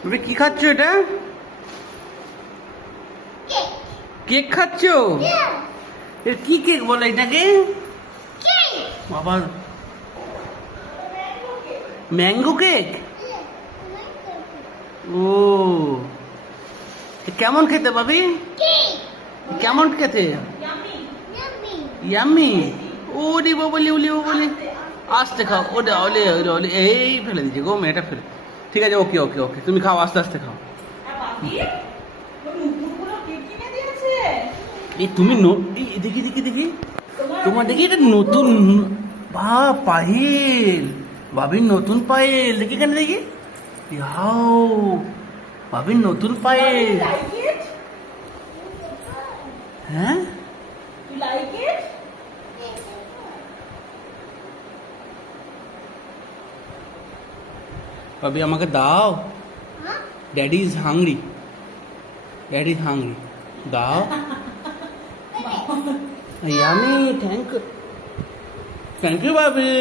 তুমি কি খাচ্ছ এটা? কেক খাচ্ছ? এর কি কেক বলে এটাকে? বাবা, ম্যাঙ্গো কেক। ও, কেমন খেতে ভাবি? কেমন খেতে? ইয়াম্মি। ওলি বলি উলি বলি, আস্তে খাও। ওটা ওলে ওলে ওলে, এই ফেলে দিচ্ছি গো মেয়েটা ফেলে। ঠিক আছে, ওকে ওকে ওকে, তুমি খাও, আস্তে আস্তে খাও। এই তুমি দেখি দেখি দেখি, তোমার দেখি এটা নতুন। বা, পায়েল, বাবির নতুন পায়েল দেখি, কেন দেখি। ইয়াও, বাবির নতুন পায়েল। হ্যাঁ, বাবি আমাকে দাও। Daddy is hungry, daddy is hungry, দাও। Yummy, thank you, thank you Babi.